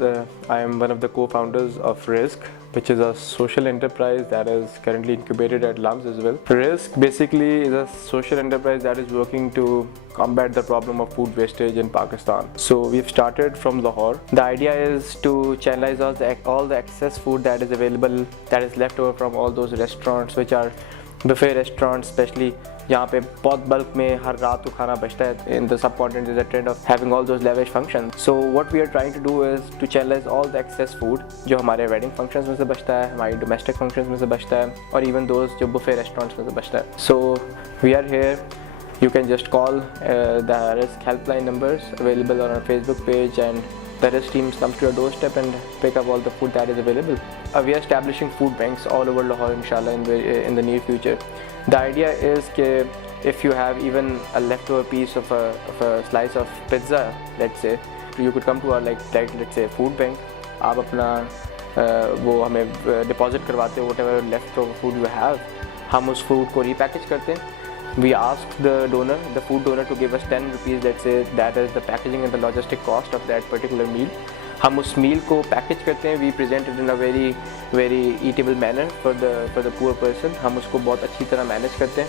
Ahmed. I am one of the co-founders of Risk, which is a social enterprise that is currently incubated at LUMS as well. Risk basically is a social enterprise that is working to combat the problem of food wastage in Pakistan. So we've started from Lahore. The idea is to channelize all the excess food that is available, that is left over from all those restaurants which are buffet restaurants, especially जहाँ पे बहुत bulk में हर रात को खाना बचता है. In the subcontinent is a trend of having all those lavish functions. So what we are trying to do is to channelize all the excess food जो हमारे wedding functions में से बचता है, हमारी domestic functions में से बचता है, और even those जो buffet restaurants में से बचता है. So we are here. You can just call the Risk helpline numbers available on our Facebook page, and the Risk teams comes to your doorstep and pick up all the food that is available. We are establishing food banks all over Lahore, inshallah, in the near future. The idea is that if you have even a leftover piece of a slice of pizza, let's say, you could come to our let's say food bank. आप अपना वो हमें deposit करवाते हो whatever leftover food you have. हम उस food को repackage करते हैं. We ask the food donor to give us 10 rupees, let's say, that is the packaging and the logistic cost of that particular meal. हम उस meal को package करते हैं, we present it in a very eatable manner for the poor person. हम उसको बहुत अच्छी तरह manage करते हैं.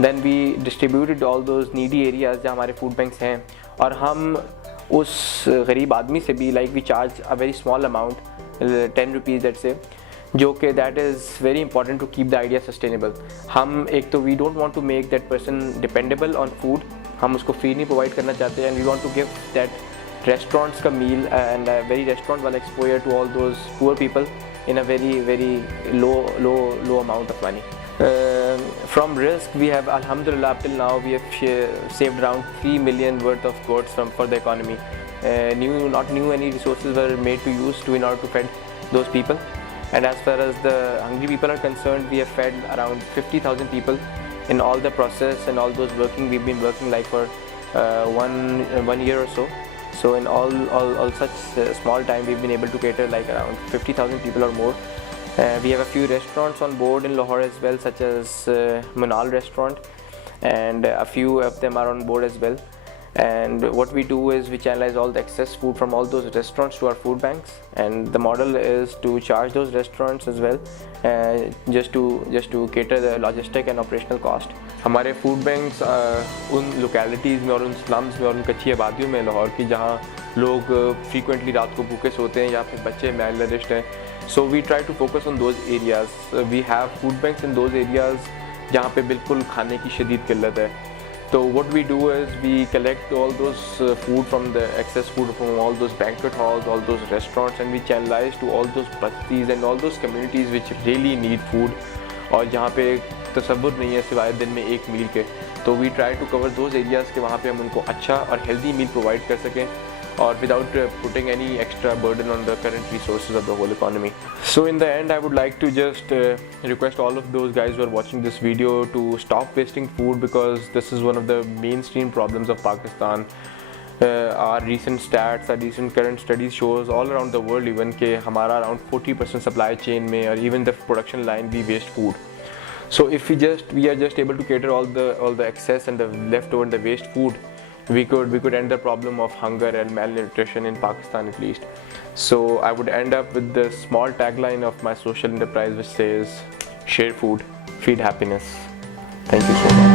Then we distributed all those needy areas जहाँ हमारे food banks हैं, और हम उस गरीब आदमी से भी we charge a very small amount, 10 rupees, let's say, जो कि that is very important to keep the idea sustainable. हम एक तो we don't want to make that person dependable on food, हम उसको free नहीं provide करना चाहते, and we want to give that restaurants का meal and a very restaurant वाला exposure to all those poor people in a very low amount of money. From Risk, we have, alhamdulillah, up till now we have saved around 3 million worth of goods for the economy. Any resources were made to use in order to feed those people. And as far as the hungry people are concerned, we have fed around 50,000 people in all the process and all those working. We've been working for 1 year or so. So in all such small time, we've been able to cater around 50,000 people or more. We have a few restaurants on board in Lahore as well, such as Munal restaurant, and a few of them are on board as well. And what we do is we channelize all the excess food from all those restaurants to our food banks, and the model is to charge those restaurants as well, just to cater the logistic and operational cost. हमारे food banks उन localities में और उन slums में और उन कच्ची आबादियों में लाहौर की जहाँ लोग frequently रात को भूखे सोते हैं या फिर बच्चे malnourished हैं. So we try to focus on those areas. We have food banks in those areas जहाँ पे बिल्कुल खाने की शदीद किल्लत है. So what we do is we collect all those food from the excess food from all those banquet halls, all those restaurants, and we channelize to all those bastis and all those communities which really need food, और जहाँ पे तसव्वुर नहीं है सिवाय दिन में एक मील के. तो we try to cover those areas के वहाँ पे हम उनको अच्छा और healthy meal provide कर सकें, or without putting any extra burden on the current resources of the whole economy. So in the end, I would like to just request all of those guys who are watching this video to stop wasting food, because this is one of the mainstream problems of Pakistan. Our recent stats, our recent current studies shows all around the world even कि हमारा around 40% supply chain में, or even the production line, we waste food. So if we are just able to cater all the excess and the leftover and the waste food, we could end the problem of hunger and malnutrition in Pakistan at least. So I would end up with the small tagline of my social enterprise, which says, share food, feed happiness. Thank you so much.